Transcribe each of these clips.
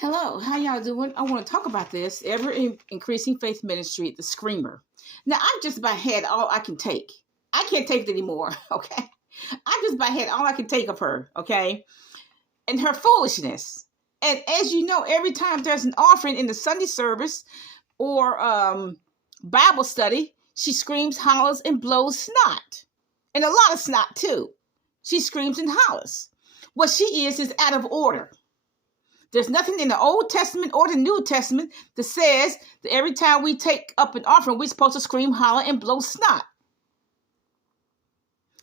Hello, how y'all doing? I want to talk about this ever increasing faith ministry, the Screamer. Now, I've just about had all I can take. I can't take it anymore, okay? I just about had all I can take of her, okay? And her foolishness. And as you know, every time there's an offering in the Sunday service or Bible study, she screams, hollers, and blows snot. And a lot of snot, too. She screams and hollers. What she is out of order. There's nothing in the Old Testament or the New Testament that says that every time we take up an offering, we're supposed to scream, holler, and blow snot.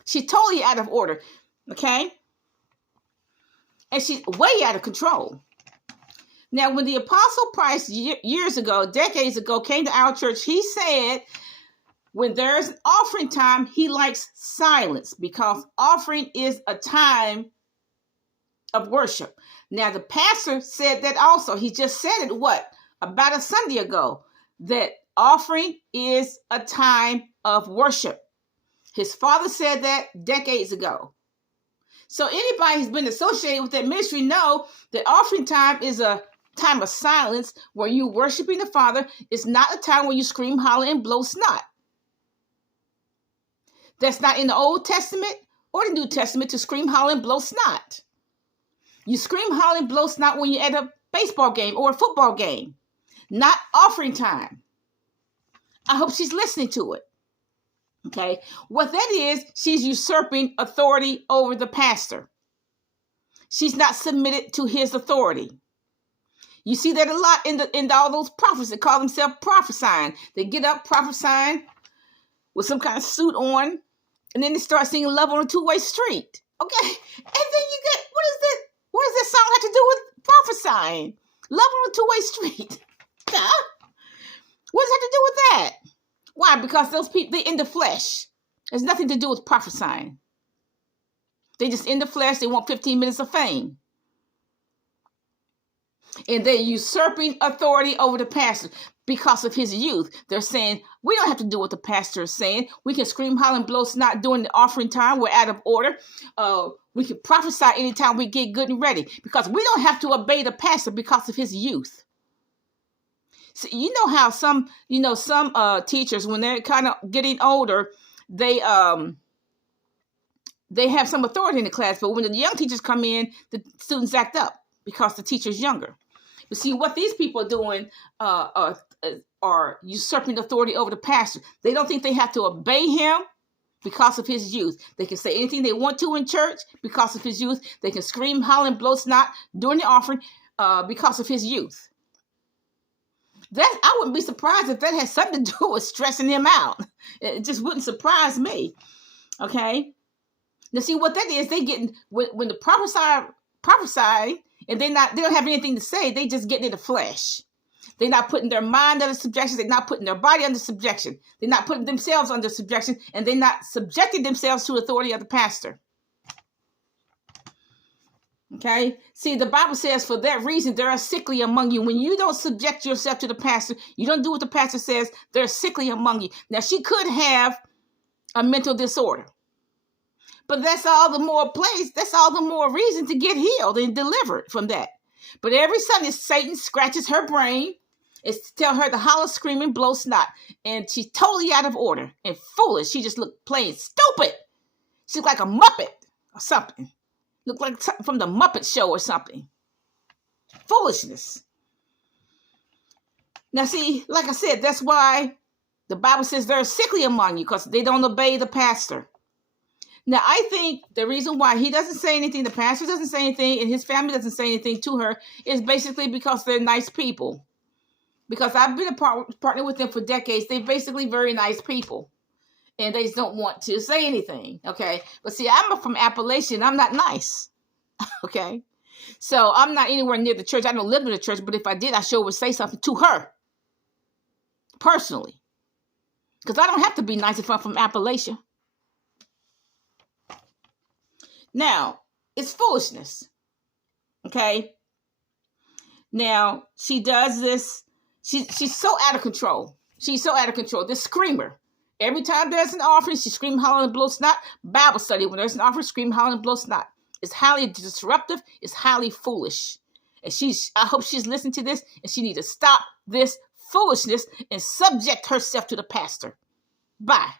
She's totally out of order, okay? And she's way out of control. Now, when the Apostle Price years ago, decades ago, came to our church, he said when there's an offering time, he likes silence because offering is a time of worship. Now, the pastor said that also. He just said it, about a Sunday ago, that offering is a time of worship. His father said that decades ago. So anybody who's been associated with that ministry know that offering time is a time of silence where you worshiping the Father. It's not a time where you scream, holler, and blow snot. That's not in the Old Testament or the New Testament to scream, holler, and blow snot. You scream, holler, and blow snot when you're at a baseball game or a football game, not offering time. I hope she's listening to it. Okay. What that is, she's usurping authority over the pastor. She's not submitted to his authority. You see that a lot in all those prophets that call themselves prophesying. They get up prophesying with some kind of suit on, and then they start singing Love on a Two-Way Street. Okay. And then you get, what does that song have to do with prophesying? Love on a Two-Way Street. Huh? What does that have to do with that? Why? Because those people, they're in the flesh. There's nothing to do with prophesying. They just in the flesh. They want 15 minutes of fame. And they're usurping authority over the pastor because of his youth. They're saying, we don't have to do what the pastor is saying. We can scream, holler, and blow snot during the offering time. We're out of order. We can prophesy anytime we get good and ready because we don't have to obey the pastor because of his youth. So you know how some teachers, when they're kind of getting older, they have some authority in the class. But when the young teachers come in, the students act up because the teacher's younger. But see, what these people are doing are usurping authority over the pastor. They don't think they have to obey him because of his youth. They can say anything they want to in church because of his youth. They can scream, holler, and blow snot during the offering because of his youth. I wouldn't be surprised if that had something to do with stressing him out. It just wouldn't surprise me. Okay? Now, see what that is? They getting when the prophesying, and they don't have anything to say. They just get in the flesh. They're not putting their mind under subjection. They're not putting their body under subjection. They're not putting themselves under subjection, and they're not subjecting themselves to the authority of the pastor. Okay? See, the Bible says for that reason, there are sickly among you. When you don't subject yourself to the pastor, you don't do what the pastor says, they're sickly among you. Now, she could have a mental disorder. But that's all the more reason to get healed and delivered from that. But every Sunday, Satan scratches her brain is to tell her to holler, scream, and blow snot. And she's totally out of order and foolish. She just looked plain stupid. She looked like a Muppet or something. Looked like something from the Muppet Show or something. Foolishness. Now see, like I said, that's why the Bible says they're sickly among you because they don't obey the pastor. Now, I think the reason why he doesn't say anything, the pastor doesn't say anything, and his family doesn't say anything to her is basically because they're nice people. Because I've been a partner with them for decades. They're basically very nice people. And they just don't want to say anything, okay? But see, I'm from Appalachian. I'm not nice, okay? So I'm not anywhere near the church. I don't live in the church, but if I did, I sure would say something to her personally. Because I don't have to be nice if I'm from Appalachia. Now, it's foolishness, okay? Now, she does this. She's so out of control. She's so out of control. This screamer. Every time there's an offering, she scream, holler, and blow snot. Bible study, when there's an offering, scream, holler, and blow snot. It's highly disruptive. It's highly foolish. And I hope she's listening to this, and she needs to stop this foolishness and subject herself to the pastor. Bye.